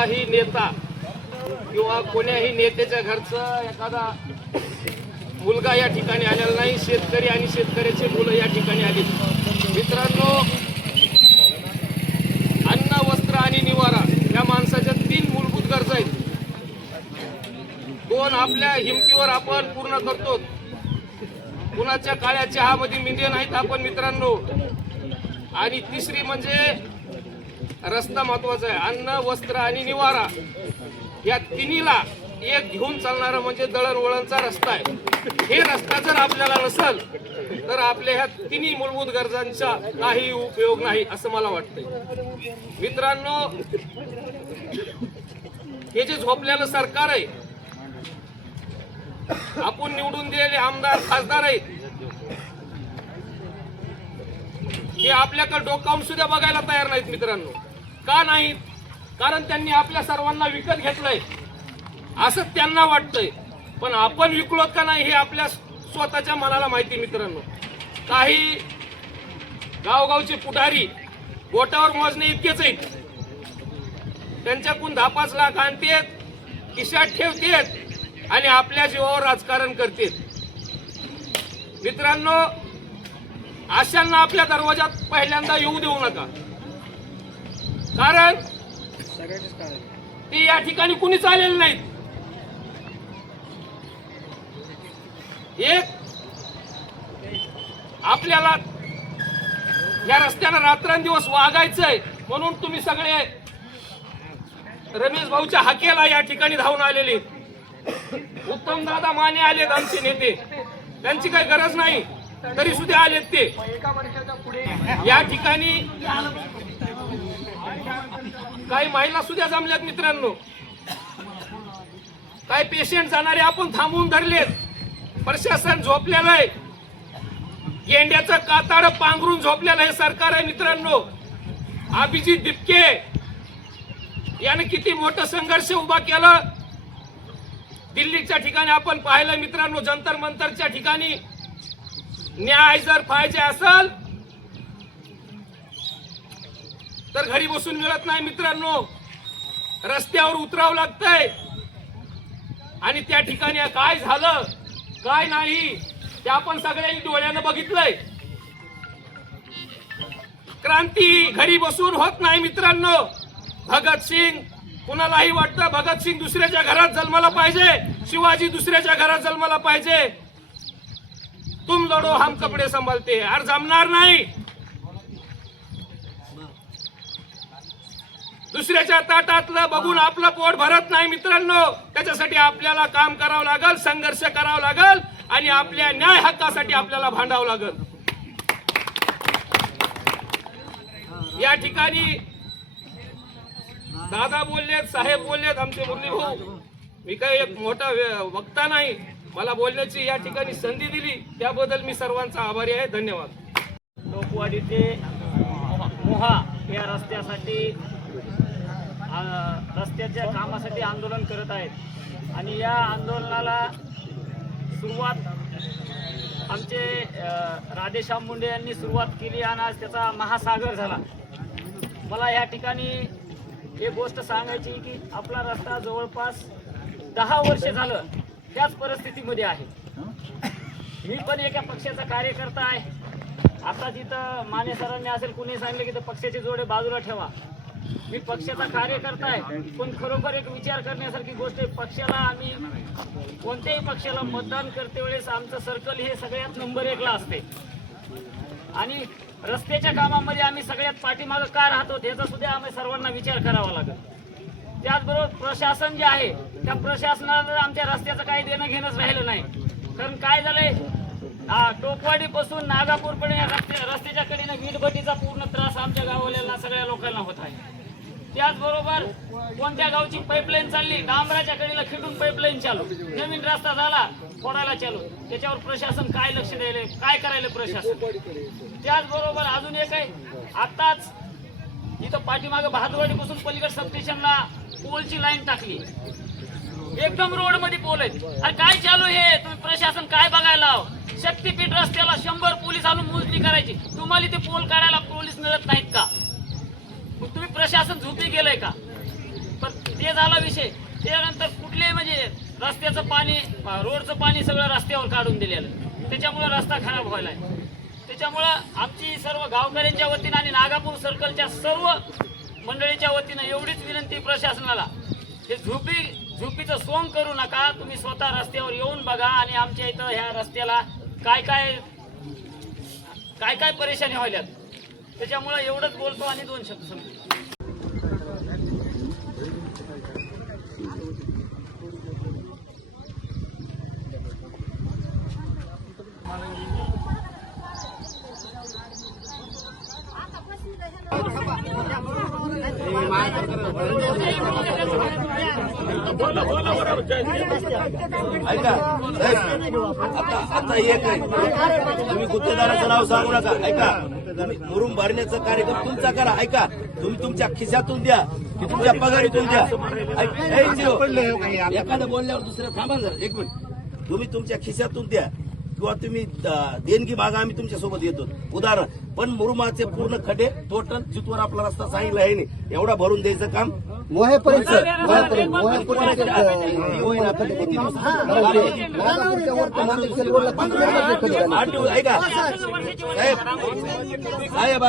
कुठलाही नेता किंवा कोण्याही नेत्याच्या घरचा एखादा मुलगा या ठिकाणी आलेला नाही. शेतकरी आणि शेतकऱ्याचे मुलं या ठिकाणी आले. मित्रांनो, अन्न, वस्त्र आणि निवारा या माणसाच्या 3 मूलभूत गरजा आहेत. 2 आपल्या हिमतीवर आपण पूर्ण करतो. कुणाच्या काळ्या चहामध्ये मिंदे नाहीत आपण मित्रांनो. आणि तिसरी म्हणजे रस्ता महत्वाचा आहे. अन्न, वस्त्र आणि निवारा या तिन्हीला एक घेऊन चालणारा म्हणजे दळणवळणचा रस्ता आहे. हे रस्ता जर आपल्याला नसेल तर आपल्या ह्या तिन्ही मूलभूत गरजांचा काही उपयोग नाही असं मला वाटतंय. मित्रांनो, हे जे झोपलेलं सरकार आहे, आपण निवडून दिलेले आमदार खासदार आहेत, हे आपल्याकडे डोकावून सुद्धा बघायला तयार नाहीत मित्रांनो. का नाहीत? कारण त्यांनी आपल्या सर्वांना विकत घेतलंय असं त्यांना वाटतंय. पण आपण विकलोत का नाही हे आपल्या स्वतःच्या मनाला माहिती मित्रांनो. काही गावगावचे पुढारी बोटावर मोजणे इतकेच आहेत. त्यांच्याकडून 10-5 लाख आणतेत, खिशात ठेवतेत आणि आपल्या जीवावर राजकारण करतेत. मित्रांनो, अशांना आपल्या दरवाजात पहिल्यांदा येऊ देऊ नका. कारण ते या ठिकाणी कुणीच आलेले नाहीत. एक आपल्याला या रस्त्यानं रात्रंदिवस वागायचंय म्हणून तुम्ही सगळे रमेश भाऊच्या हाकेला या ठिकाणी धावून आलेले. उत्तम दादा माने आलेत आमचे नेते. त्यांची काही गरज नाही तरी सुद्धा आलेत ते या ठिकाणी. काही महिला सुद्धा जमल्यात मित्रांनो. काही पेशंट जाणारे आपण थांबवून धरलेत. प्रशासन झोपलेलं आहे. गेंड्याचं काताड पांघरून झोपलेलं हे सरकार आहे मित्रांनो. अभिजित दिपके याने किती मोठं संघर्ष उभा केला. दिल्लीच्या ठिकाणी आपण पाहिलं मित्रांनो, जंतर मंतरच्या ठिकाणी न्याय जर पाहिजे असेल तर घरी बसून मिळत नाही मित्रांनो. रस्त्यावर उतरावं लागतंय. आणि त्या ठिकाणी काय झालं काय नाही ते आपण सगळ्यांनी डोळ्यानं बघितलंय. क्रांती घरी बसून होत नाही मित्रांनो. भगतसिंग, कुणालाही वाटतं भगतसिंग दुसऱ्याच्या घरात जन्माला पाहिजे, शिवाजी दुसऱ्याच्या घरात जन्माला पाहिजे. तुम लढो हम कपडे संभालते. यार जमणार नाही. दुसऱ्याच्या ताटातलं बघून आपलं पोट भरत नाही मित्रांनो. त्याच्यासाठी आपल्याला काम करावं लागल, संघर्ष करावं लागल आणि आपल्या न्याय हक्कासाठी आपल्याला भांडावं लागल. या ठिकाणी दादा बोललेत, साहेब बोललेत, आमचे मुरली भाऊ. मी काही एक मोठा वक्ता नाही. मला बोलण्याची या ठिकाणी संधी दिली त्याबद्दल मी सर्वांचा आभारी आहे. धन्यवाद. टोकवाडी ते मोहा या रस्त्यासाठी रस्त्याच्या कामासाठी आंदोलन करत आहेत. आणि या आंदोलनाला सुरुवात आमचे राधेश्याम मुंडे यांनी सुरुवात केली आणि आज त्याचा महासागर झाला. मला या ठिकाणी एक गोष्ट सांगायची की आपला रस्ता जवळपास 10 वर्ष झालं त्याच परिस्थितीमध्ये आहे. मी पण एका पक्षाचा कार्यकर्ता आहे. आता तिथं माने सरांनी असेल कुणी सांगितलं की पक्षाचे जोडे बाजूला ठेवा. मी पक्षाचा कार्यकर्ता आहे. पण खरोखर एक विचार करण्यासारखी गोष्ट आहे. पक्षाला आम्ही कोणत्याही पक्षाला मतदान करते वेळेस आमचं सर्कल हे सगळ्यात नंबर 1 ला असते. आणि रस्त्याच्या कामामध्ये आम्ही सगळ्यात पाठीमागं का राहतो याचा सुद्धा आम्ही सर्वांना विचार करावा लागेल. त्याचबरोबर प्रशासन जे आहे त्या प्रशासनाला आमच्या रस्त्याचं काही देणं घेणंच राहिलं नाही. कारण काय झालंय, टोकवाडी पासून नागापूरपर्यंत रस्त्याच्या कडेनं वीटभट्टीचा पूर्ण त्रास आमच्या गावाला सगळ्या लोकांना होत आहे. त्याचबरोबर कोणत्या गावची पाईपलाईन चालली, डांबराच्या कडेला खिंडून पाईपलाईन चालू, नवीन रस्ता झाला फोडायला चालू. त्याच्यावर प्रशासन काय लक्ष द्यायले, काय करायला प्रशासन. त्याचबरोबर अजून एक आहे, आताच इथं पाठीमागं बहादुरवाडी पासून पलीकडे सबस्टेशनला पोलची लाईन टाकली. एकदम रोड मध्ये पोल आहेत. अरे काय चालू हे, तुम्ही प्रशासन काय बघायला. शक्तीपीठ रस्त्याला 100 पोलीस आणून मोजणी करायची. तुम्हाला ते पोल काढायला पोलीस मिळत नाहीत का? तुम्ही प्रशासन झोपी गेलंय का? पण ते झाला विषय. त्यानंतर कुठलेही म्हणजे रस्त्याचं पाणी, रोडचं पाणी सगळं रस्त्यावर काढून दिलेलं, त्याच्यामुळे रस्ता खराब व्हायलाय. त्याच्यामुळं आमची सर्व गावकऱ्यांच्या वतीनं आणि नागापूर सर्कलच्या सर्व मंडळीच्या वतीनं एवढीच विनंती प्रशासनाला, हे झोपीचं सोंग करू नका. तुम्ही स्वतः रस्त्यावर येऊन बघा आणि आमच्या इथं ह्या रस्त्याला काय काय परेशानी व्हायल्यात. त्याच्यामुळं एवढंच बोलतो आणि 2 शब्द सांगतो. ऐका आता एक आहे, तुम्ही गुत्तेदाराचं नाव सांगू नका. ऐका, तुम्ही मुरुम भरण्याचा कार्यक्रम तुमचा करा. ऐका, तुम्ही तुमच्या खिशातून द्या की तुमच्या पगारीतून द्या. एखादं बोलल्यावर दुसरं थांबा जरा 1 मिनिट. तुम्ही तुमच्या खिशातून द्या किंवा तुम्ही देणगी मागा, आम्ही तुमच्या सोबत येतो. उदाहरण, पण मुरुमाचे पूर्ण खड्डे टोटल जिथवर आपला रस्ता सांगितला आहे नाही एवढा भरून द्यायचं काम मोहेपर्यंत ऐका साहेब साहेब